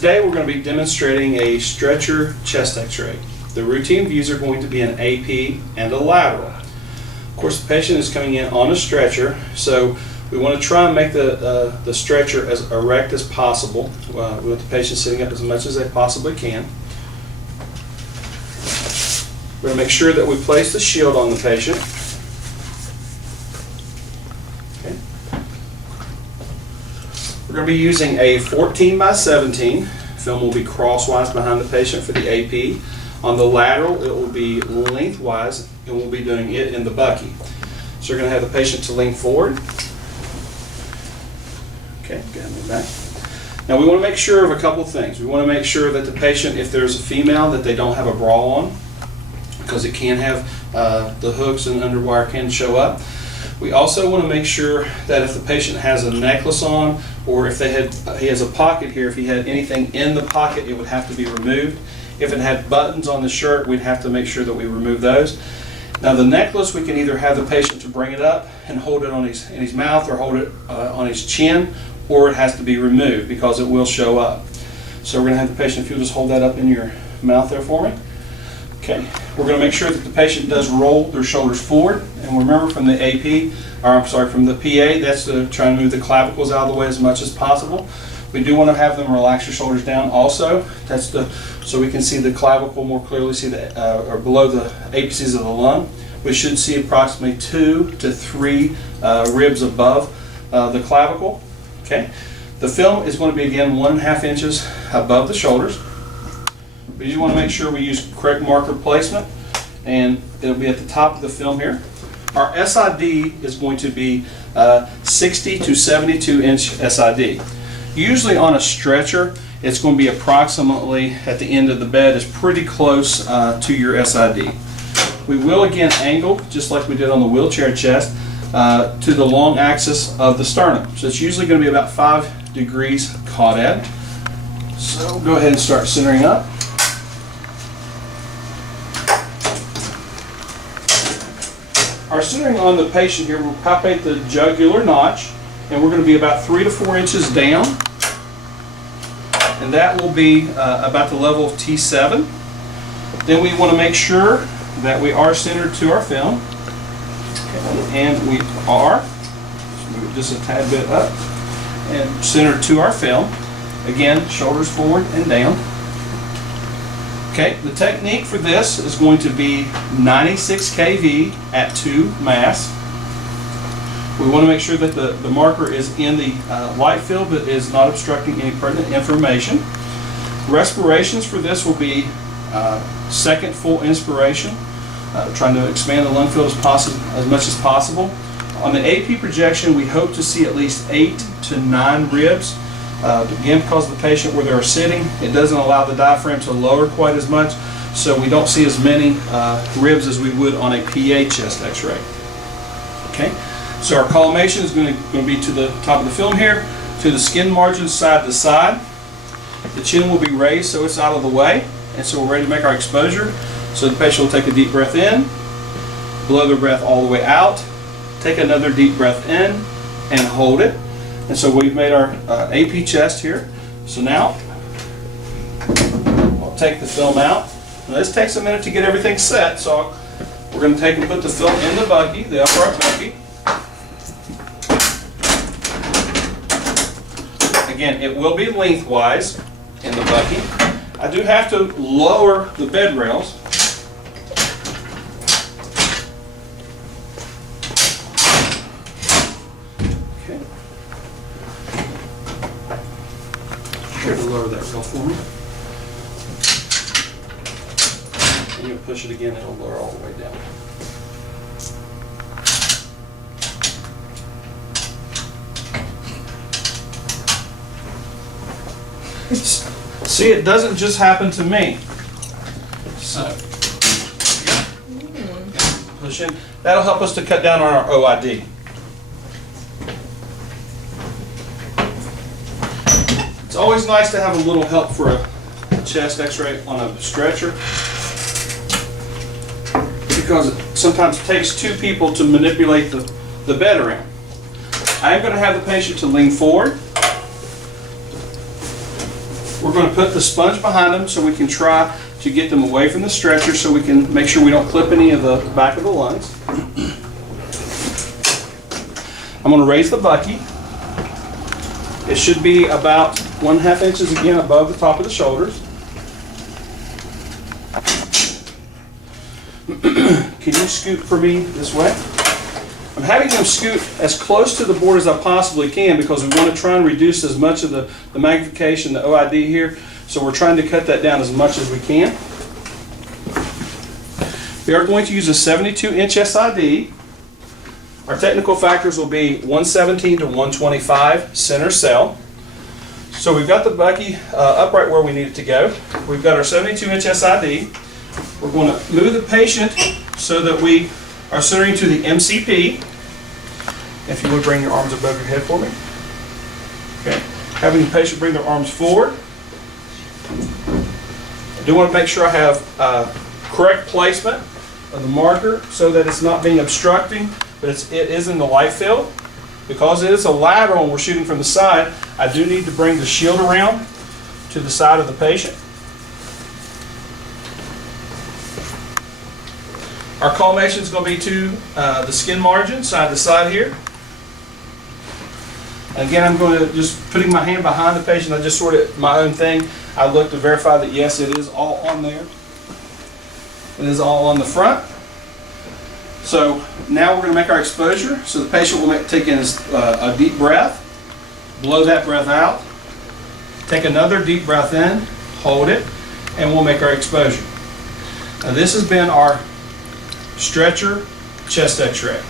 Today we're going to be demonstrating a stretcher chest x-ray. The routine views are going to be an AP and a lateral. Of course, the patient is coming in on a stretcher, so we want to try and make the stretcher as erect as possible. We want the patient sitting up as much as they possibly can. We're going to make sure that we place the shield on the patient. Okay. We're going to be using a 14 by 17. Film will be crosswise behind the patient for the AP. On the lateral, it will be lengthwise, and we'll be doing it in the bucky. So we're going to have the patient to lean forward. Okay, go ahead and move back. Now we want to make sure of a couple of things. We want to make sure that the patient, if there's a female, that they don't have a bra on, because it can have the hooks and underwire can show up. We also want to make sure that if the patient has a necklace on, or if he has a pocket here, if he had anything in the pocket, it would have to be removed. If it had buttons on the shirt, we'd have to make sure that we remove those. Now the necklace, we can either have the patient to bring it up and hold it on in his mouth, or hold it on his chin, or it has to be removed because it will show up. So we're going to have the patient, if you'll just hold that up in your mouth there for me. Okay, we're going to make sure that the patient does roll their shoulders forward, and remember from the AP, or I'm sorry, from the PA, that's to try and move the clavicles out of the way as much as possible. We do want to have them relax your shoulders down also. That's so we can see the clavicle more clearly, see or below the apices of the lung. We should see approximately 2 to 3 ribs above the clavicle. Okay, the film is going to be again 1.5 inches above the shoulders. We just want to make sure we use correct marker placement, and it'll be at the top of the film here. Our SID is going to be 60 to 72 inch SID. Usually on a stretcher, it's going to be approximately at the end of the bed, is pretty close to your SID. We will again angle, just like we did on the wheelchair chest, to the long axis of the sternum. So it's usually going to be about 5 degrees caught at. So go ahead and start centering up. Our centering on the patient here, we'll palpate the jugular notch, and we're going to be about 3 to 4 inches down, and that will be about the level of T7. Then we want to make sure that we are centered to our film, and we are. Just move it just a tad bit up, and centered to our film. Again, shoulders forward and down. Okay, the technique for this is going to be 96 kV at 2 mass. We want to make sure that the marker is in the light field but is not obstructing any pertinent information. Respirations for this will be second full inspiration, trying to expand the lung field as much as possible. On the AP projection, we hope to see at least 8 to 9 ribs. Again, because of the patient where they're sitting, it doesn't allow the diaphragm to lower quite as much, so we don't see as many ribs as we would on a PA chest x-ray. Okay, so our collimation is going to be to the top of the film here, to the skin margins side to side. The chin will be raised so it's out of the way, and so we're ready to make our exposure. So the patient will take a deep breath in, blow their breath all the way out, take another deep breath in, and hold it. And so we've made our AP chest here. So now I'll take the film out. Now this takes a minute to get everything set, so we're going to take and put the film in the bucky, the upright bucky. Again, it will be lengthwise in the bucky. I do have to lower the bed rails. Here to lower that rail for me. And you'll push it again, it'll lower all the way down. See, it doesn't just happen to me. So, push in. That'll help us to cut down on our OID. It's always nice to have a little help for a chest x-ray on a stretcher, because it sometimes takes 2 people to manipulate the bed around. I am going to have the patient to lean forward. We're going to put the sponge behind them so we can try to get them away from the stretcher so we can make sure we don't clip any of the back of the lungs. I'm going to raise the bucky. It should be about 1.5 inches again above the top of the shoulders. Can you scoot for me this way? I'm having them scoot as close to the board as I possibly can because we want to try and reduce as much of the magnification, the OID here. So we're trying to cut that down as much as we can. We are going to use a 72-inch SID. Our technical factors will be 117 to 125 center cell. So we've got the bucky upright where we need it to go. We've got our 72-inch SID. We're going to move the patient so that we are centering to the MCP. If you would bring your arms above your head for me. Okay. Having the patient bring their arms forward. I do want to make sure I have correct placement of the marker so that it's not being obstructing, but it is in the light field. Because it is a lateral and we're shooting from the side, I do need to bring the shield around to the side of the patient. Our collimation is going to be to the skin margin, side to side here. Again, I'm going to just putting my hand behind the patient. I just sort of my own thing. I look to verify that yes, it is all on there. It is all on the front. So now we're going to make our exposure. So the patient will take in a deep breath, blow that breath out, take another deep breath in, hold it, and we'll make our exposure. Now this has been our stretcher chest x-ray.